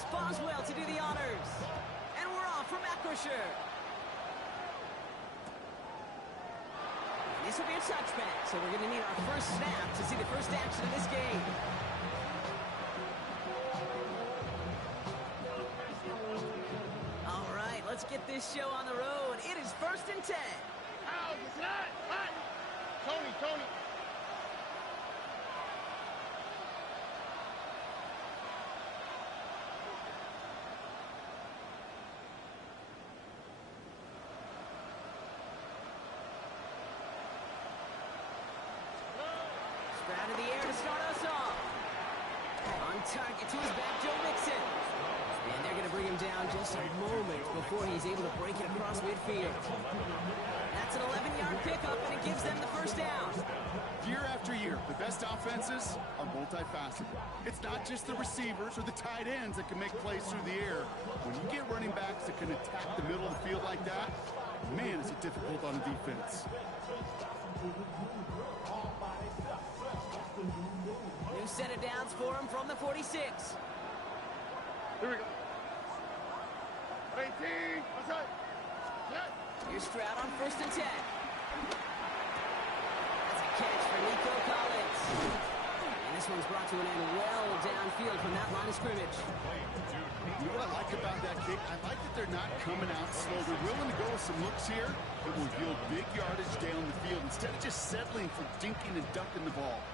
responds well to do the honors. And we're off for Macrosher. This will be a touchback, so we're going to need our first snap to see the first action of this game. All right, let's get this show on the road. It is 1st and 10. Ow, it's not. Hot. Tony. Out of the air to start us off. On target to his back, Joe Mixon. And they're going to bring him down just a moment before he's able to break it across midfield. That's an 11-yard pickup, and it gives them the first down. Year after year, the best offenses are multifaceted. It's not just the receivers or the tight ends that can make plays through the air. When you get running backs that can attack the middle of the field like that, man, is it difficult on the defense. New set of downs for him from the 46. Here we go. 18. Outside. Yeah. Here's Stroud on 1st and 10. That's a catch for Nico Collins. And this one's brought to an end well downfield from that line of scrimmage. You know what I like about that kick? I like that they're not coming out slow. They're willing to go with some looks here that will yield big yardage down the field instead of just settling for dinking and ducking the ball.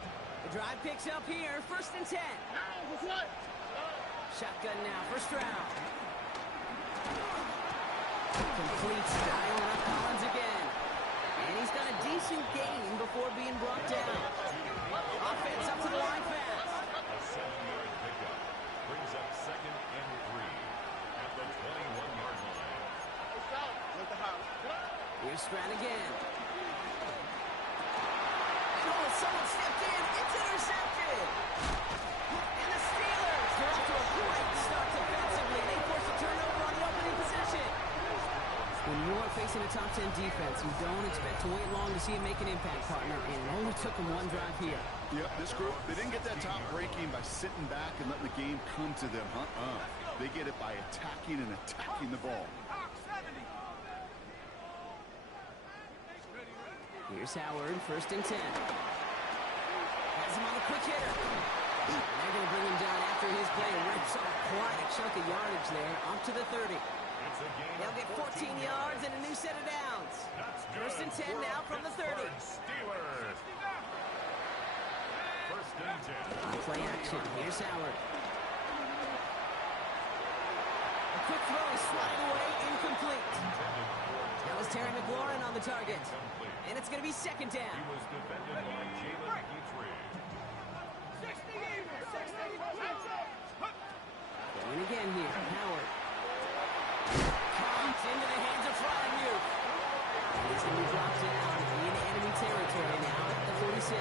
The drive picks up here, 1st and 10. Shotgun now for Stroud. Completes dialing up Collins again. And he's done a decent gain before being brought down. Offense up to the line fast. A 7-yard pickup brings up 2nd and 3 at the 21-yard line. Here's Stroud again. Oh, someone stepped in. It's intercepted. And the Steelers are off to a great start defensively. They force a turnover on the opening possession. When you are facing a top 10 defense, you don't expect to wait long to see him make an impact, partner. And it only took him one drive here. Yep, this group, they didn't get that top breaking by sitting back and letting the game come to them. They get it by attacking and attacking the ball. Here's Howard, 1st and 10. Has him on the quick hitter. And they're going to bring him down after his play. Rips off quite a chunk of yardage there, up to the 30. They'll get 14 yards and a new set of downs. 1st and 10 now from the 30. Steelers. 1st and 10. On play action, here's Howard. A quick throw is swatted away, incomplete. That was Terry McLaurin on the target. And it's going to be 2nd down. He was defended by Jalen Petrie. Going again here, Howard. Caught into the hands of Frymuth. He's going to be dropped down in enemy territory now at the 46.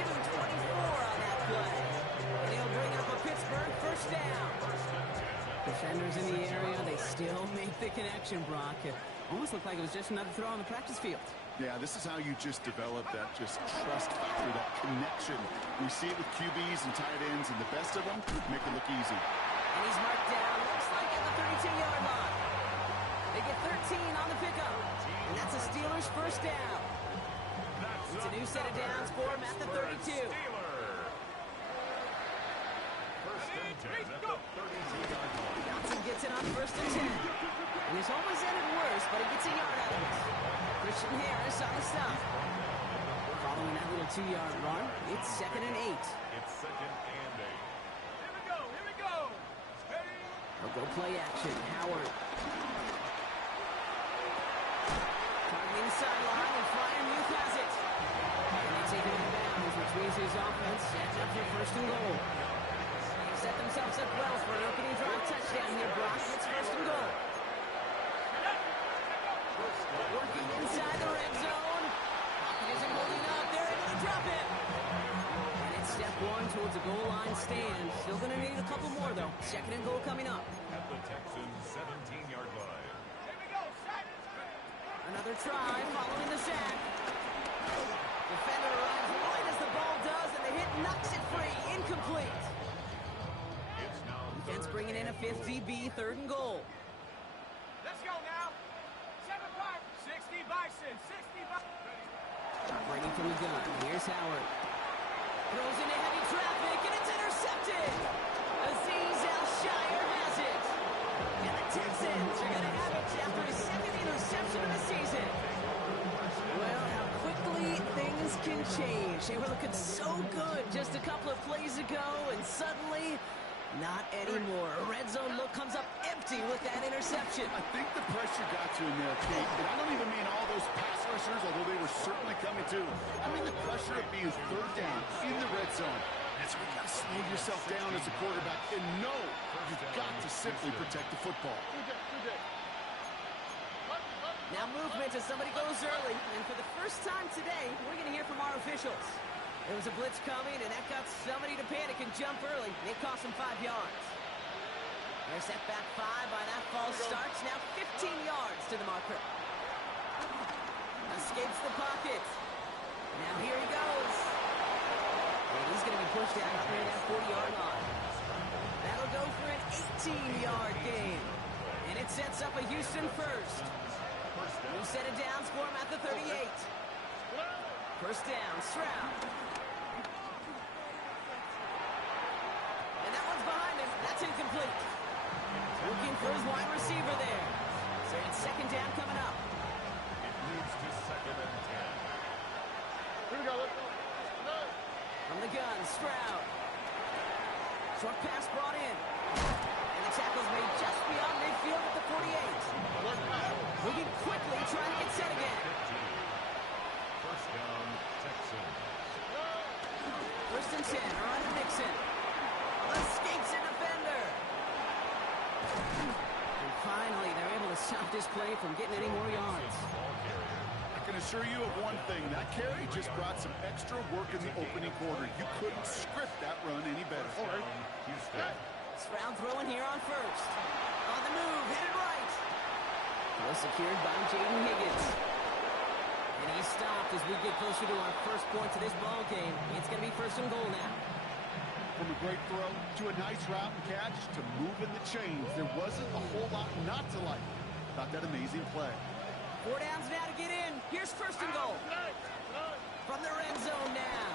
Give him 24 on that play. And he'll bring up a Pittsburgh 1st down. Defenders in the area, they still make the connection, Brock. It almost looked like it was just another throw on the practice field. Yeah, this is how you just develop that just trust factor, that connection. We see it with QBs and tight ends, and the best of them make it look easy. And he's marked down, looks like at the 32-yard line. They get 13 on the pickup. And that's a Steelers 1st down. It's a new set of downs for him at the 32. 1st and 10 at the 32-yard line. Johnson gets it on 1st and 10. And it's almost ended worse, but he gets a yard out of it. Christian Harris on the stop. Following that little 2-yard run, it's 2nd and 8. It's 2nd and 8. Here we go. They'll go play action. Howard. Targeting the sideline, and Frymuth has it. And they take it out of bounds, which means his offense sets up for 1st and goal. They set themselves up well for an opening drive touchdown here, Brock. It's 1st and goal. Working inside the red zone. Pocket isn't holding up. They're able to drop it. And it's step 1 towards a goal line stand. Still going to need a couple more, though. 2nd and goal coming up. At the Texans' 17-yard line. Another try following the sack. Defender arrives right as the ball does, and the hit knocks it free. Incomplete. It's now Defense bringing in a 5th DB, 3rd and goal. Let's go now. 60 Bison, 60 Bison. Operating from the gun, here's Howard. Throws into heavy traffic, and it's intercepted. Aziz Al-Shire has it. And the Texans are going to have it after his 2nd interception of the season. Well, how quickly things can change. They were looking so good just a couple of plays ago, and suddenly, not anymore. A red zone look comes up empty with that interception. I think the pressure got you in there, Kate. And I don't even mean all those pass rushers, although they were certainly coming too. I mean the pressure of being 3rd down in the red zone. That's where you got to slow yourself down as a quarterback and know you've got to simply protect the football. Now movement as somebody goes early. And for the first time today, we're going to hear from our officials. There was a blitz coming, and that got somebody to panic and jump early. It cost them 5 yards. There's that back 5 by that false start. Now 15 yards to the marker. Escapes the pocket. Now here he goes. And he's going to be pushed out near that 40-yard line. That'll go for an 18-yard gain. And it sets up a Houston first. New set of downs for him at the 38. First down, Stroud. And that one's behind him. That's incomplete. Looking for his wide receiver there. So it's 2nd down coming up. It moves to 2nd and 10. Here we go, let's go. From the gun, Stroud. Short pass brought in. And the tackle's made just beyond midfield at the 48. Moving quickly, trying to get set again. 15. First down, Texans. 1st and 10, around Nixon. Escapes a defender. And finally, they're able to stop this play from getting any more yards. I can assure you of one thing. That carry just brought some extra work in the opening quarter. You couldn't script that run any better. Houston. Stroud throwing here on 1st. On the move, headed right. Well secured by Jaden Higgins. And he's stopped as we get closer to our first point to this ball game. It's going to be 1st and goal now. From a great throw to a nice route and catch to moving the chains, there wasn't a whole lot not to like about that amazing play. 4 downs now to get in. Here's 1st and goal. From the red zone now.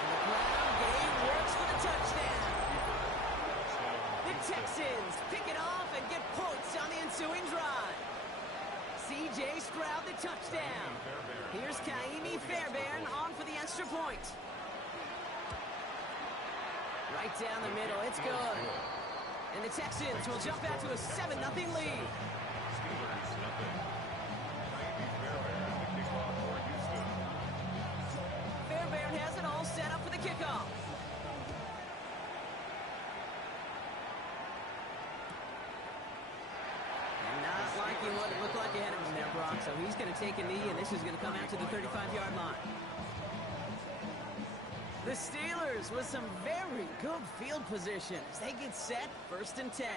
And the ground game works for the touchdown. The Texans pick it off and get points on the ensuing drive. C.J. Stroud the touchdown. Here's Kaimi Fairbairn on for the extra point. Right down the middle, it's good. And the Texans will jump out to a 7-0 lead. Steelers, nothing. Kaimi Fairbairn, the kickoff for Houston. Fairbairn has it all set up for the kickoff. And not liking what it looked like ahead of him there, Brock. So he's going to take a knee, and this is going to come out to the 35-yard line. The Steelers with some very good field position as they get set, 1st and 10.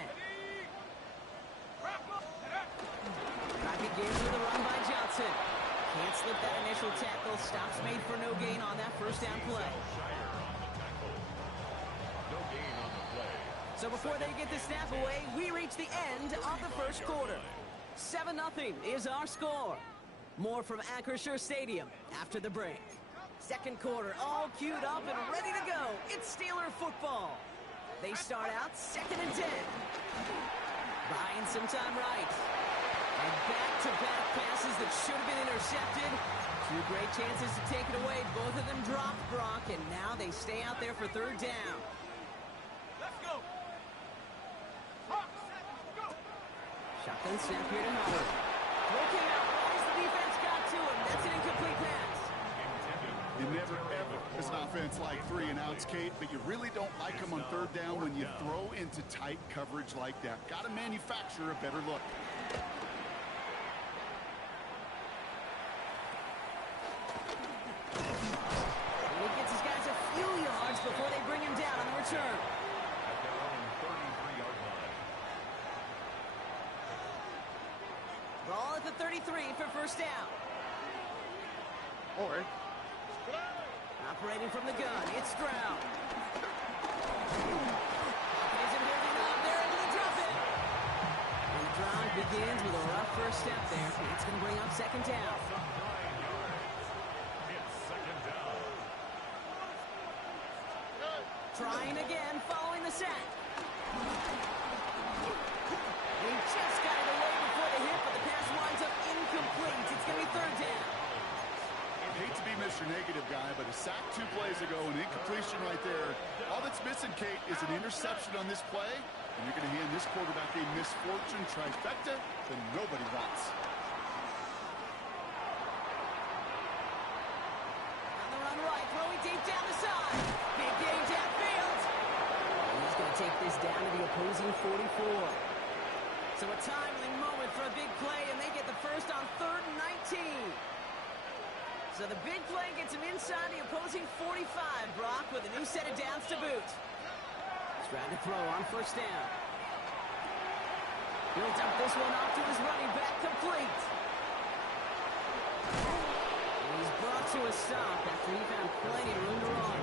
Rapid gains with a run by Johnson. Can't slip that initial tackle. Stops made for no gain on that 1st down play. Shire on the tackle. No gain on the play. So before they get the snap away, we reach the end of the 1st quarter. 7-0 is our score. More from Acrisure Stadium after the break. 2nd quarter, all queued up and ready to go. It's Steeler football. They start out 2nd and 10. Buying some time right. And back-to-back passes that should have been intercepted. 2 great chances to take it away. Both of them dropped, Brock, and now they stay out there for 3rd down. Let's go. Shotgun snap here to Howard. Throw came out as the defense got to him. That's an incomplete pass. You never, ever, as an offense, like 3 and outs, Kate, but you really don't like them on 3rd down when you throw into tight coverage like that. Got to manufacture a better look. And he gets his guys a few yards before they bring him down on the return. At their own 33-yard line. Ball at the 33 for 1st down. All right. Operating from the gun, it's Stroud. Isn't holding up. They're able to drop it. And the drive begins with a rough first step there. It's going to bring up second down. It's second down. Trying again, following the sack. He just got it away before the hit, but the pass winds up incomplete. It's going to be third down. I hate to be Mr. Negative guy, but a sack 2 plays ago, an incompletion right there. All that's missing, Kate, is an interception on this play, and you're going to hand this quarterback a misfortune trifecta that nobody wants. On the run right, throwing deep down the side. Big gain downfield. He's going to take this down to the opposing 44. So a timely moment for a big play, and they get the first on 3rd and 19. So the big play gets him inside the opposing 45, Brock, with a new set of downs to boot. He's trying to throw on first down. Builds up this one off to his running back, complete. And he's brought to a stop after he found plenty of room to run.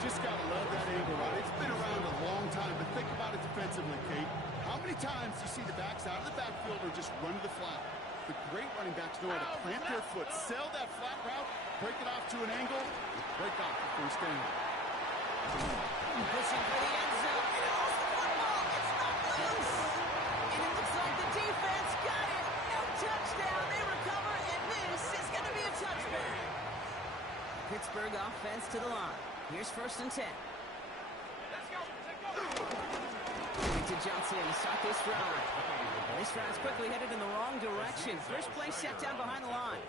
Just got to love that angle, right? It's been around a long time, but think about it defensively, Kate. How many times do you see the backs out of the backfield or just run to the flat? The great running backs know how to plant their foot, sell that flat route, break it off to an angle, and break off the first down. Pushing for the end zone, and also the football. It's not loose. And it looks like the defense got it. No touchdown. They recover, and this is going to be a touchback. Pittsburgh offense to the line. Here's 1st and 10. Let's go. To Johnson to start this drive. This drive's quickly headed in the wrong direction. First play set down behind the line.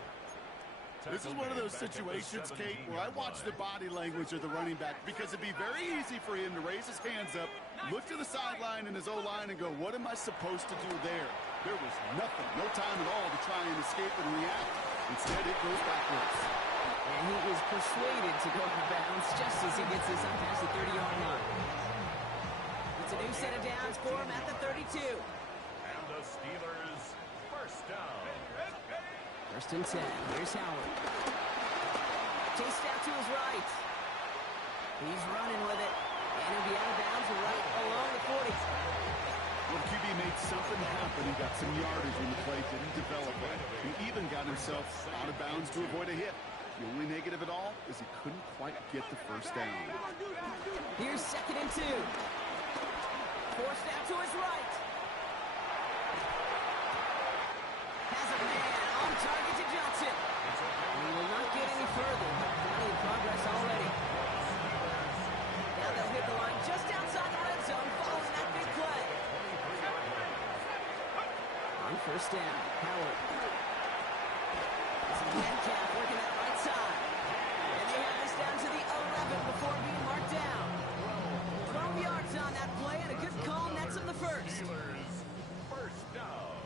This is one of those situations, Kate, where I watch the body language of the running back because it'd be very easy for him to raise his hands up, look to the sideline in his O-line and go, what am I supposed to do there? There was nothing, no time at all to try and escape and react. Instead, it goes backwards. And he is persuaded to go for bounds just as he gets this up past the 30-yard line. It's a new set of downs for him at the 32. And the Steelers first down. 1st and 10. Here's Howard. Chased out to his right. He's running with it. And he'll be out of bounds right along the 40. Well, QB made something happen. He got some yardage when the play didn't develop right. He even got himself out of bounds to avoid a hit. The only negative at all is he couldn't quite get the first down. Here's 2nd and 2. Forced out to his right. Has a man on target to Johnson. He will not get any further, but plenty of progress already. Now they'll hit the line just outside the red zone following that big play. On first down, Howard. This is Metcalf working that right side. And they have this down to the 11 before being marked down. 12 yards on that play, and a good call nets him the first. Steelers first down.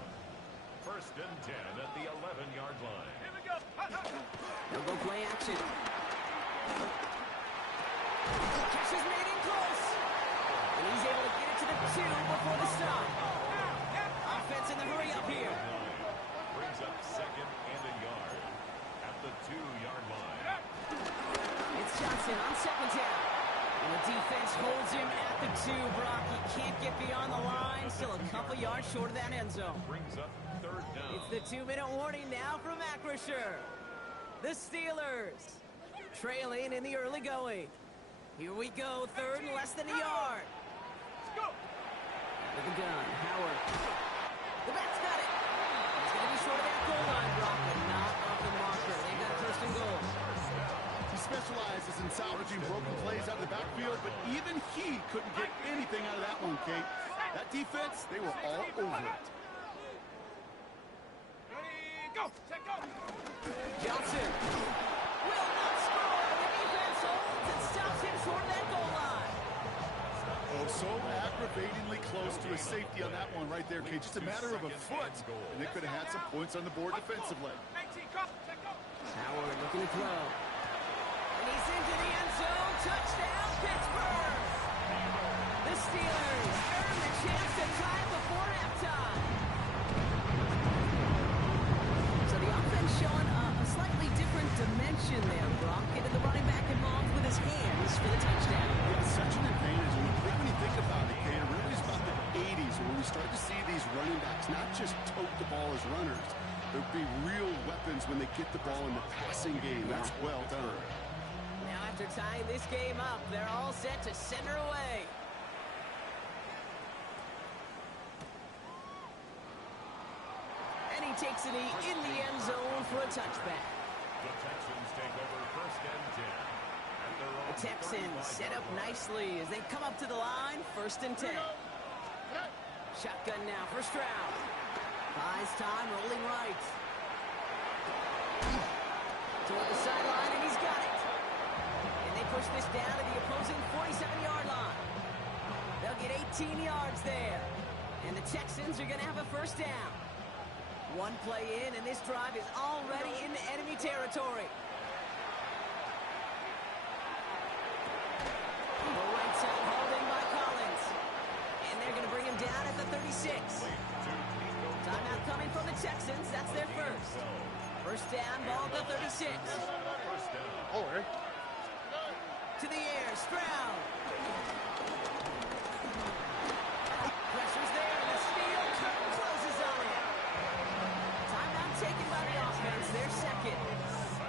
1st and 10 at the 11-yard line. Here we go. They'll go play action. Catch is made in close. And he's able to get it to the 2 before the stop. Offense in the hurry up here. Brings up 2nd and a yard at the 2-yard line. It's Johnson on 2nd down. And the defense holds him at the 2, Brock. He can't get beyond the line. Still a couple yards short of that end zone. Brings up 3rd down. It's the 2-minute warning now from Acrisure. The Steelers trailing in the early going. Here we go, 3rd and less than a yard. Let's go. With the gun, Howard. The back's got it. He's going to be short of that goal line, Brock, but not off the marker. They got 1st and goal. He specializes in salvaging broken plays out of the backfield, but even he couldn't get anything out of that one, Kate. That defense, they were all over it. Ready, go. Take go. Johnson will not score. The defense holds and stops him short of that goal line. Oh, so aggravatingly close to a safety on that one right there, Kate. Just a matter of a foot, and they could have had some points on the board defensively. 18, go. Take go. Howard looking to throw. And he's into the end zone. Touchdown, Pittsburgh. The Steelers earn the chance to tie it before halftime. So the offense showing a slightly different dimension there, Brock. Getting the running back involved with his hands for the touchdown. Yeah, such a we start to see these running backs not just tote the ball as runners. There'll be real weapons when they get the ball in the passing game. That's well done. Now after tying this game up, they're all set to send her away. And he takes it in the end zone for a touchback. The Texans take over first and 10. At their own The Texans set up 35-yard line. nicely as they come up to the line, first and 10. Shotgun now for Stroud. Buys time, rolling right. Toward the sideline, and he's got it. And they push this down to the opposing 47-yard line. They'll get 18 yards there. And the Texans are going to have a first down. One play in, and this drive is already in the enemy territory. The right side hauled in by Collins. And they're going to bring him down at the 36. Timeout coming from the Texans. That's their first. First down, ball at the 36. Oh, Eric. To the air, Stroud. Pressure's there, and the steal closes on it. Timeout taken by the offense, their second.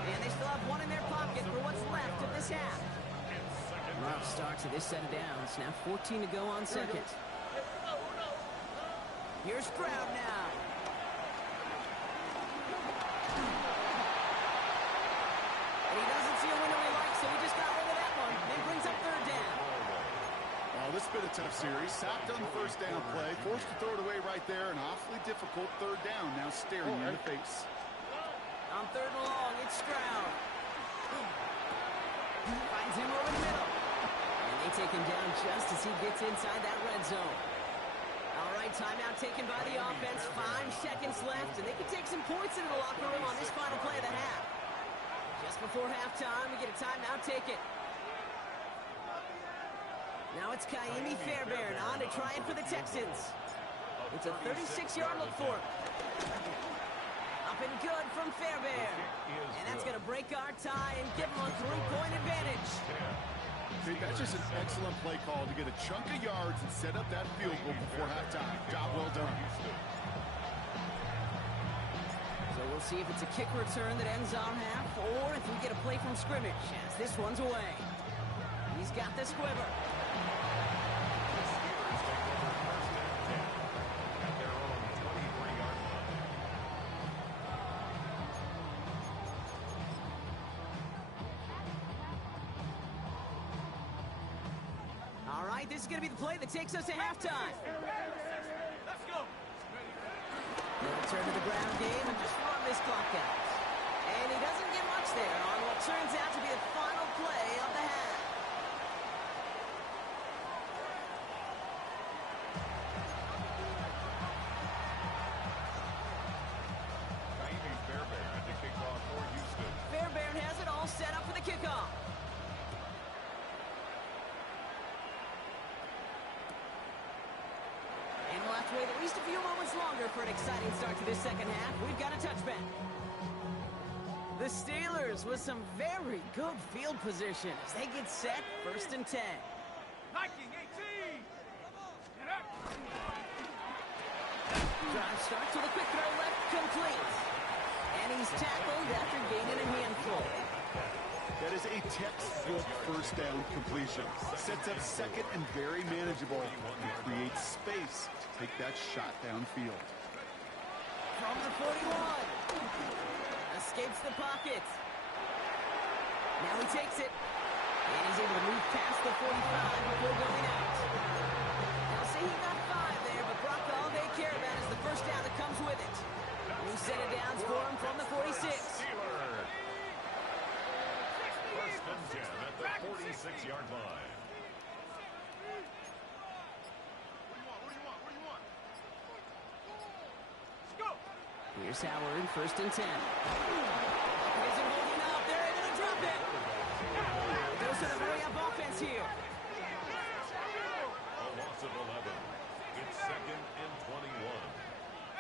And they still have one in their pocket for what's left of this half. Rough start to this set of downs. Now 14 to go on second. Here's Stroud now. And he doesn't see a window he likes, so he just got rid of that one. Then brings up third down. Well, this has been a tough series. Sacked on the first down play. Forced to throw it away right there. An awfully difficult third down. Now staring you in the face. On third and long, it's Stroud. Finds him over the middle. And they take him down just as he gets inside that red zone. All right, timeout taken by the offense. 5 seconds left, and they can take some points into the locker room on this final play of the half. Just before halftime, we get a timeout taken. Now it's Kaimi Fairbairn on to try it for the Texans. It's a 36-yard look for him. Up and good from Fairbairn. And that's going to break our tie and give them a 3-point advantage. Hey, that's just an excellent play call to get a chunk of yards and set up that field goal before halftime. Job well done. So we'll see if it's a kick return that ends on half, or if we get a play from scrimmage, as this one's away. He's got the squiver. All right, this is going to be the play that takes us to halftime. Let's go. They'll return to the ground game and just run this clock out. And he doesn't get much there on what turns out to be the final play of the half. Kaimi Fairbairn at the kickoff for Houston. Fairbairn has it all set up for the kickoff. And we'll have to wait at least a few moments longer for an exciting start to this second half. We've got a touchback. The Steelers with some very good field position as they get set, first and 10. Nike 18. Get up. Drive starts with a quick throw left, complete. And he's tackled after gaining a handful. That is a textbook first down completion. Sets up second and very manageable. And creates space to take that shot downfield. From the 41. Escapes the pocket. Now he takes it. And he's able to move past the 45 before going out. They'll say he got 5 there, but Brock, all they care about is the first down that comes with it. New set of downs for him from the 46. Steelers. First and 10 at the 46-yard line. Here's Howard, first and 10. He isn't holding up. They're able to drop it. Goes to the hurry-up offense here. A loss of 11. It's second and 21.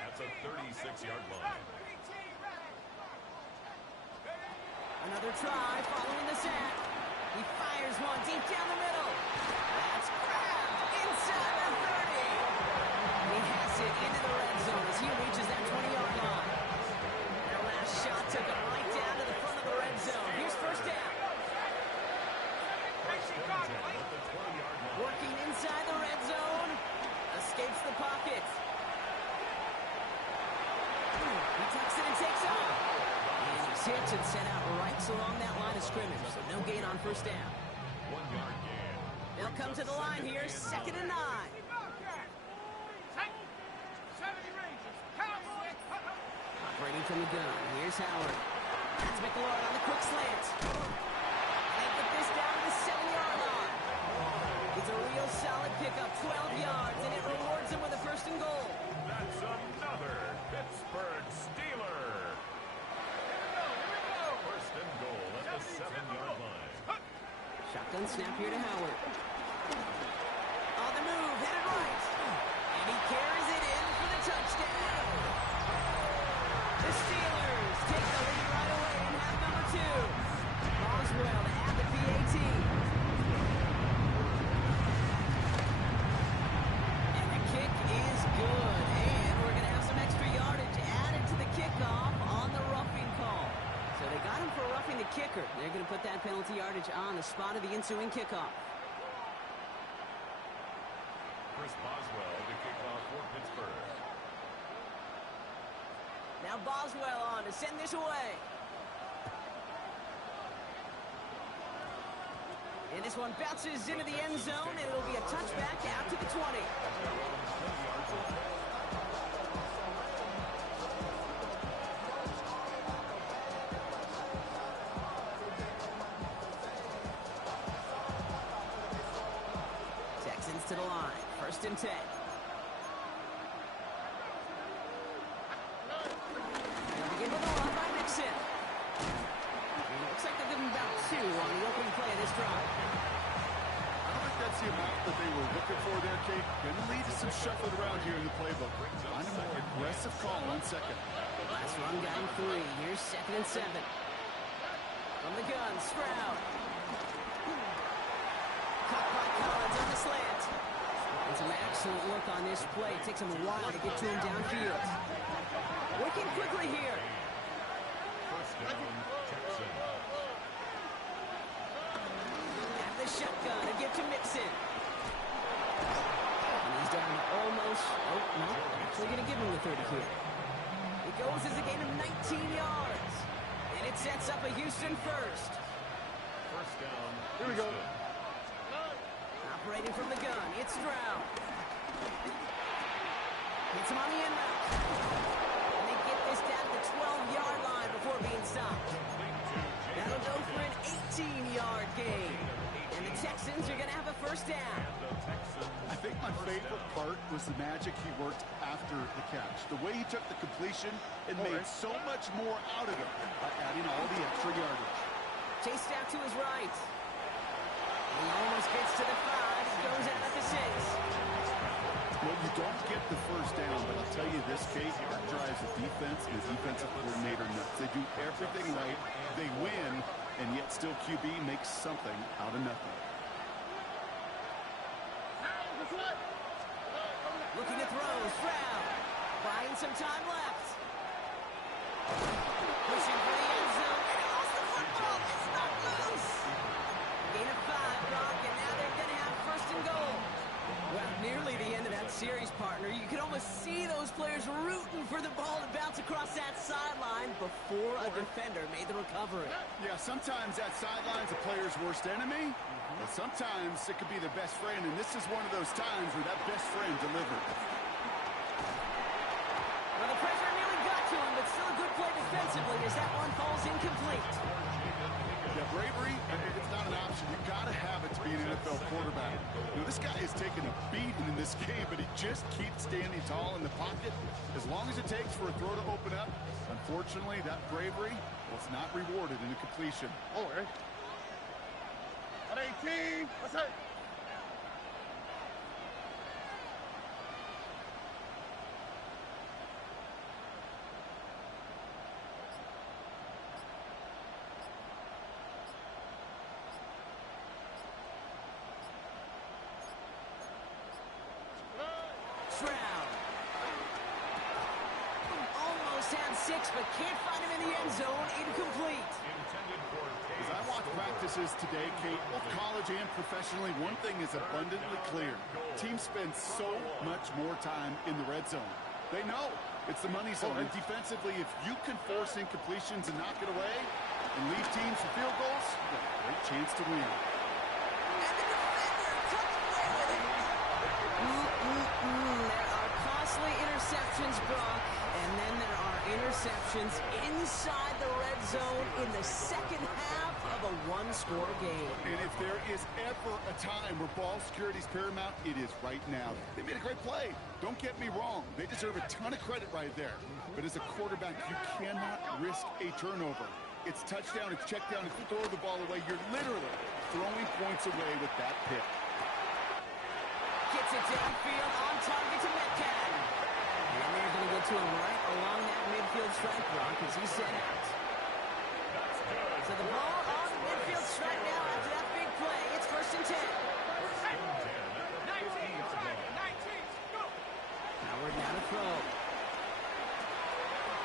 That's a 36-yard line. Another try following the sack. He fires one deep down the middle. That's grabbed inside the 30. He takes it into the red zone as he reaches that 20-yard line. Their last shot took him right down to the front of the red zone. Here's first down. Working inside the red zone. Escapes the pocket. He tucks it and takes off. And he's hit and sent out right along that line of scrimmage. So no gain on first down. 1 yard gain. They'll come to the line here, 2nd and 9. Operating from the gun. Here's Howard. That's McLaurin on the quick slant. They get this down to the 7-yard line. It's a real solid pickup, 12 yards, and it rewards him with a 1st and goal. That's another Pittsburgh Steeler. 1st and goal at the 7-yard line. Shotgun snap here to Howard. On the move, headed right. And he carries it in for the touchdown. The Steelers take the lead right away in half number 2. Boswell to add the PAT. And the kick is good. And we're going to have some extra yardage added to the kickoff on the roughing call. So they got him for roughing the kicker. They're going to put that penalty yardage on the spot of the ensuing kickoff. Chris Boswell to kick off for Pittsburgh. Now Boswell on to send this away. And this one bounces into the end zone, and it'll be a touchback out to the 20. Texans to the line, 1st and 10. On the opening play of this drive. I don't think that's the amount that they were looking for there, Kate. Going to lead to some shuffling around here in the playbook. Find a more aggressive call on 2nd. Last run got him 3. Here's 2nd and 7. From the gun, Stroud. Caught by Collins on the slant. And some excellent work on this play. Takes him a while to get to him downfield. Working quickly here. 1st down, Jackson. Shotgun to give to Mixon. And he's down to almost, no, actually going to give him the 30 here. It goes as a gain of 19 yards. And it sets up a Houston 1st. 1st down. Here we go. Operating from the gun, it's Stroud. Hits him on the end route. And they get this down to the 12-yard line before being stopped. That'll go for an 18-yard gain. And the Texans are going to have a 1st down. I think my favorite part was the magic he worked after the catch. The way he took the completion and made so much more out of it by adding all the extra yardage. Chased out to his right. He almost gets to the 5. He goes out at the 6. Well, you don't get the 1st down, but I'll tell you this, Kate, it drives the defense and the defensive coordinator nuts. They do everything right. They win. And yet still QB makes something out of nothing. Looking to throw, Stroud. Buying some time left. Pushing for the end zone. And he lost the football. It's not loose. Gain of 5, Brock, and now they're going to have 1st and goal. Well, nearly the end of that series, partner. You can almost see those players rooting for the ball to bounce across that sideline before a defender made the recovery. Yeah, sometimes that sideline's a player's worst enemy, but sometimes it could be their best friend, and this is one of those times where that best friend delivered. Well, the pressure nearly got to him, but still a good play defensively as that one falls incomplete. Yeah, bravery, it's not an option. You've got to have it to be an NFL quarterback. You know, this guy is taking a beating in this game, but he just keeps standing tall in the pocket as long as it takes for a throw to open up. Unfortunately, that bravery was not rewarded in a completion. Oh, eh? At 18, what's that? Stroud 6, but can't find him in the end zone. Incomplete. As I watch practices today, Kate, both college and professionally, one thing is abundantly clear. Teams spend so much more time in the red zone. They know it's the money zone. And defensively, if you can force incompletions and knock it away and leave teams with field goals, you got a great chance to win. And the defender comes away with it. There are costly interceptions, Brock. And then there are interceptions inside the red zone in the second half of a one-score game. And if there is ever a time where ball security is paramount, it is right now. They made a great play. Don't get me wrong. They deserve a ton of credit right there. But as a quarterback, you cannot risk a turnover. It's touchdown, it's check down, if you throw the ball away, you're literally throwing points away with that pick. Gets it downfield, on target to Metcalf. And they're going to get to him right along that midfield stripe, Brock, as he set out. So the ball on the midfield stripe now after that big play. It's 1st and 10. Howard now to throw.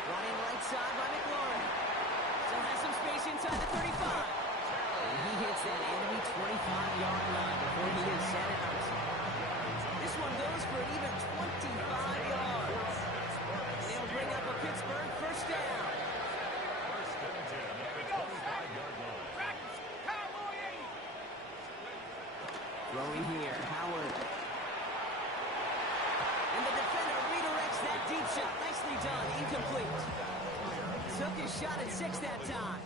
Running right side by McLaurin. Still has some space inside the 35. And he hits that enemy 25-yard line before he is set out. This one goes for an even 25 yards. They'll bring up a Pittsburgh 1st down. Throwing here, Howard. And the defender redirects that deep shot. Nicely done, incomplete. Took his shot at 6 that time.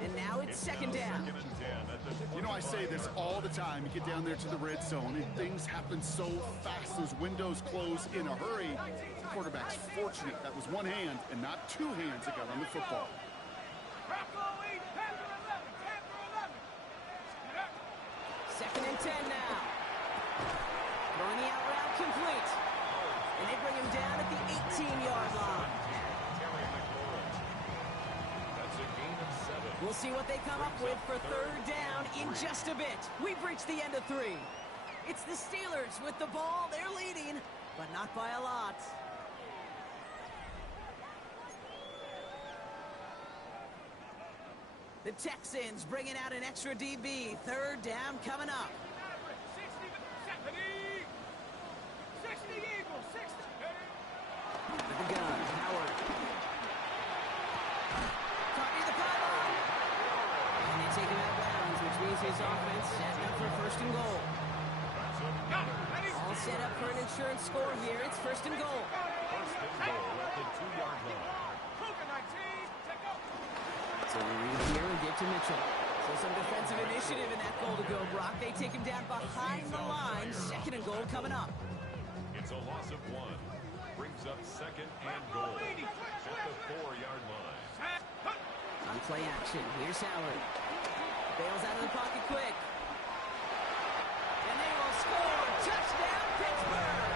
And now it's 2nd down. You know, I say this all the time. You get down there to the red zone, and things happen so fast. Those windows close in a hurry. The quarterback's fortunate that was one hand and not two hands that got on the football. 2nd and 10 now. Throwing the out route complete. And they bring him down at the 18-yard line. We'll see what they come up with for 3rd down in just a bit. We've reached the end of 3. It's the Steelers with the ball. They're leading, but not by a lot. The Texans bringing out an extra DB. 3rd down coming up. 60 Eagles, 60. With the gun, Howard. Caught near the pylon. And they take him out of bounds, which means his offense setting up for 1st and goal. All set up for an insurance score here. It's 1st and goal. At the 2-yard line. So we read here and get to Mitchell. So some defensive initiative in that goal to go, Brock. They take him down behind the line. 2nd and goal coming up. It's a loss of 1. Brings up 2nd and goal at the 4-yard line. On play action, here's Howard. Bails out of the pocket quick. And they will score. Touchdown, Pittsburgh.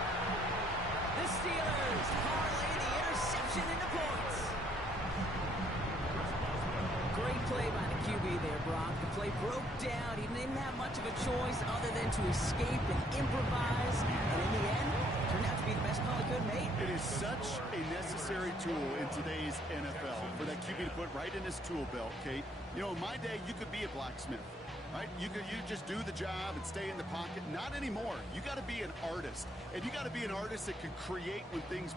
The Steelers parlay the interception into points. Great play by the QB there, Brock. The play broke down. He didn't have much of a choice other than to escape and improvise. And in the end, turned out to be the best call he could make. It is such a necessary tool in today's NFL for that QB to put right in his tool belt, Kate. You know, in my day, you could be a blacksmith, right? You just do the job and stay in the pocket. Not anymore. You got to be an artist. And you got to be an artist that can create when things